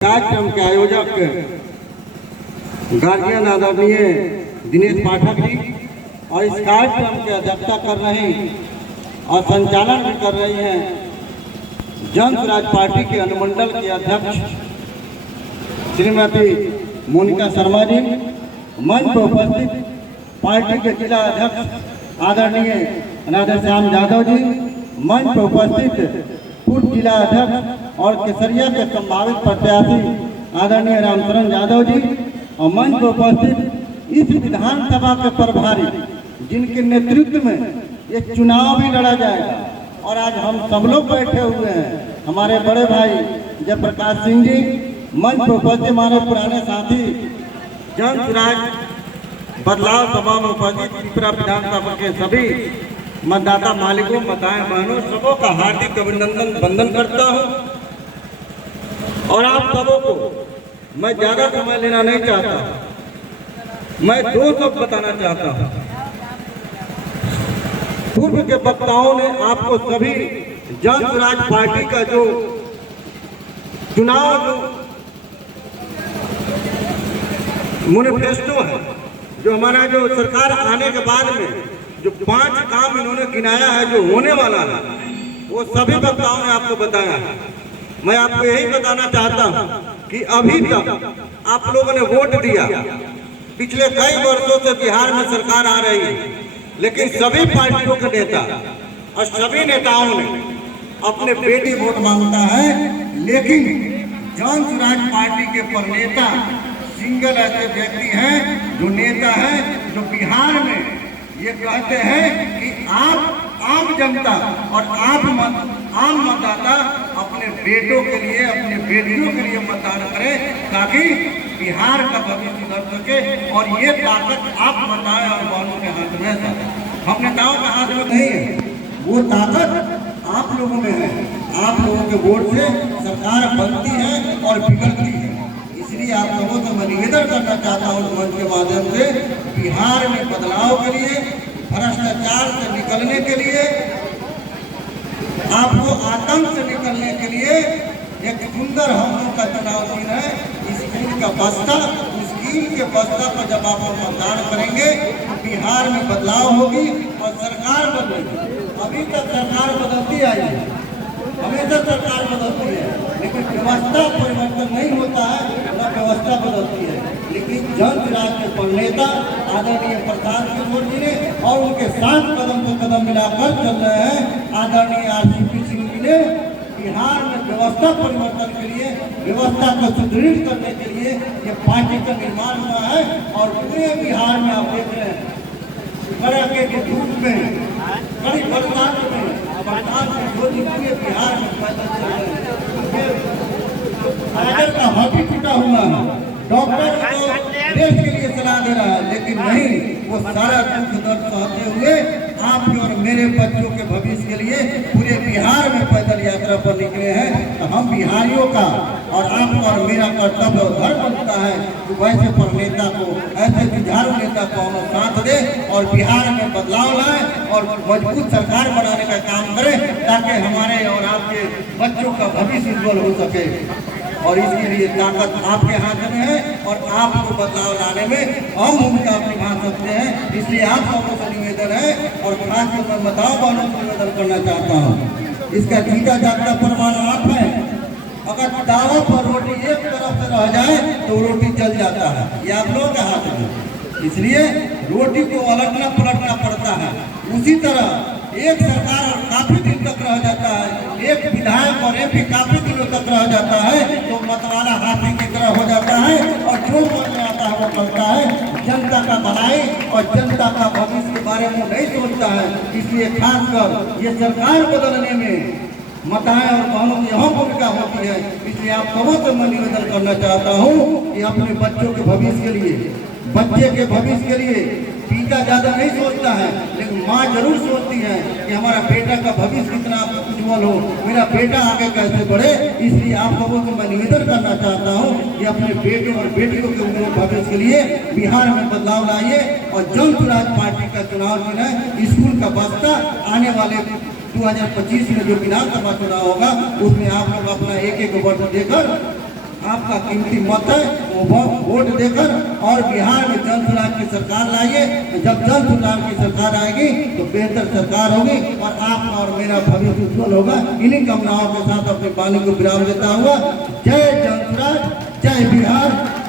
कार्यक्रम के आयोजक गार्जियन आदरणीय दिनेश पाठक जी और इस कार्यक्रम की अध्यक्षता कर रहे और संचालन भी कर रही हैं जन स्वराज पार्टी के अनुमंडल के अध्यक्ष श्रीमती मोनिका शर्मा जी, मंच पर उपस्थित पार्टी के जिला अध्यक्ष आदरणीय राधे श्याम यादव जी, मंच पर उपस्थित पूर्व जिला अध्यक्ष और केसरिया के संभावित प्रत्याशी आदरणीय रामचरण यादव जी और मंच पर उपस्थित इस विधानसभा के प्रभारी जिनके नेतृत्व में ये चुनाव भी लड़ा जाएगा। और आज हम सब लोग बैठे हुए हैं, हमारे बड़े भाई जयप्रकाश सिंह जी, मंच पर उपस्थित हमारे पुराने साथी जन स्वराज बदलाव सभा में उपस्थित त्रिपुरा विधानसभा के सभी मतदाता मालिकों, माताएं बहनों, सबों का हार्दिक अभिनंदन वंदन करता हूं। और आप सबों को मैं ज्यादा समय लेना नहीं चाहता, मैं दो शब्द बताना चाहता हूं। पूर्व के वक्ताओं ने आपको सभी जन स्वराज पार्टी का जो चुनाव मैनिफेस्टो है, जो हमारा जो सरकार आने के बाद में जो 5 काम इन्होंने गिनाया है जो होने वाला है, वो सभी वक्ताओं ने आपको बताया है। मैं आपको यही बताना चाहता हूं कि अभी तक आप लोगों ने वोट दिया, पिछले कई वर्षों से बिहार में सरकार आ रही है, लेकिन सभी पार्टियों के नेता और सभी नेताओं ने अपने बेटी वोट मांगता है, लेकिन जन स्वराज पार्टी के प्रणेता सिंगल ऐसे व्यक्ति हैं, जो नेता हैं, जो बिहार में ये कहते हैं कि आप आम जनता और आम मतदाता अपने बेटों के लिए, अपने बेटियों के लिए मतदान करें, ताकि बिहार का भविष्य सुधर सके। और ये ताकत आप बताएं और बहनों के हाथ में है, हम नेताओं के हाथ में नहीं है, वो ताकत आप लोगों में है। आप लोगों के वोट से सरकार बनती है और बिगड़ती है। इसलिए आप लोगों से मैं निवेदन करना चाहता हूँ मंच के माध्यम से, बिहार में बदलाव के लिए, भ्रष्टाचार से निकलने के लिए, आपको आतंक से निकलने के लिए एक सुंदर हम लोग का चुनाव चिन्ह है स्कीम का बस्ता। स्कीम के बस्ता पर जब आप मतदान करेंगे तो बिहार में बदलाव होगी और सरकार बदलेगी। अभी तक सरकार बदलती आई है, हमेशा सरकार बदलती है, लेकिन व्यवस्था परिवर्तन नहीं होता है, न व्यवस्था बदलती है। लेकिन जन स्वराज के प्रणेता आदरणीय प्रसाद किशोर जी ने और उनके साथ कदम से कदम मिलाकर चल रहे हैं आदरणीय आरसीपी सिंह जी ने बिहार में व्यवस्था परिवर्तन के लिए, व्यवस्था को सुदृढ़ करने के लिए ये पार्टी का निर्माण हुआ है। और पूरे बिहार में आप देख रहे हैं, कड़ाके के धूप में, कड़ी बरसात में प्रधान मोदी पूरे बिहार में पैदल चल रहे हैं। टाइगर का हड्डी टूटा हुआ है, डॉक्टर को देश के लिए सलाह दे रहा है, लेकिन नहीं, वो सारा दुख दर्द सहते हुए आपके और मेरे बच्चों के भविष्य के लिए पूरे बिहार में पैदल यात्रा पर निकले हैं। तो हम बिहारियों का और आपका और मेरा कर्तव्य और धर्म बनता है कि वैसे पर नेता को, ऐसे जुझारू नेता को हम साथ दें और बिहार में बदलाव लाएं और मजबूत सरकार बनाने का काम करें, ताकि हमारे और आपके बच्चों का भविष्य उज्जवल हो सके। और इसके लिए ताकत आपके हाथ में है और आपको बदलाव लाने में हम भूमिका निभा सकते हैं। इसलिए आप सबों से निवेदन है और खासकर मैं बताओ बहनों से निवेदन करना चाहता हूँ, इसका जीता जागता प्रमाण आप है। अगर दावा पर रोटी एक तरफ से रह जाए तो रोटी जल जाता है, ये आप लोगों के हाथ में। इसलिए रोटी को उलटना पलटना पड़ता है। उसी तरह एक सरकार काफी दिन तक रह जाता है, एक विधायक और एमपी काफी दिनों तक रह जाता है, तो मतवाला हाथी की तरह हो जाता है और जो मन में आता है वो करता है, जनता का भलाई और जनता का भविष्य के बारे में नहीं सोचता है। इसलिए खासकर ये सरकार बदलने में माताएं और बहनों की अहम भूमिका होती है। इसलिए आप सबों से मैं निवेदन करना चाहता हूँ कि अपने बच्चों के भविष्य के लिए, बच्चे के भविष्य के लिए पिता ज्यादा नहीं सोचता है, लेकिन माँ जरूर सोचती है कि हमारा बेटा का भविष्य कितना उज्जवल हो, मेरा बेटा आगे कैसे बढ़े। इसलिए आप लोगों को मैं निवेदन करना चाहता हूँ कि अपने बेटे और बेटियों के उज्जवल भविष्य के लिए बिहार में बदलाव लाइए। और जन स्वराज पार्टी का चुनाव जो है स्कूल का बस्ता आने वाले 2025 में जो विधानसभा चुनाव होगा, उसमें आप लोग अपना एक वर्ष देकर आपका कीमती मत है, वो वोट देकर और बिहार में जन सुराज की सरकार लाइए। जब जन सुराज की सरकार आएगी तो बेहतर सरकार होगी और आपका और मेरा भविष्य उज्जवल होगा। इन्हीं कामनाओं के साथ अपनी वाणी को विराम देता हुआ, जय जन सुराज, जय बिहार।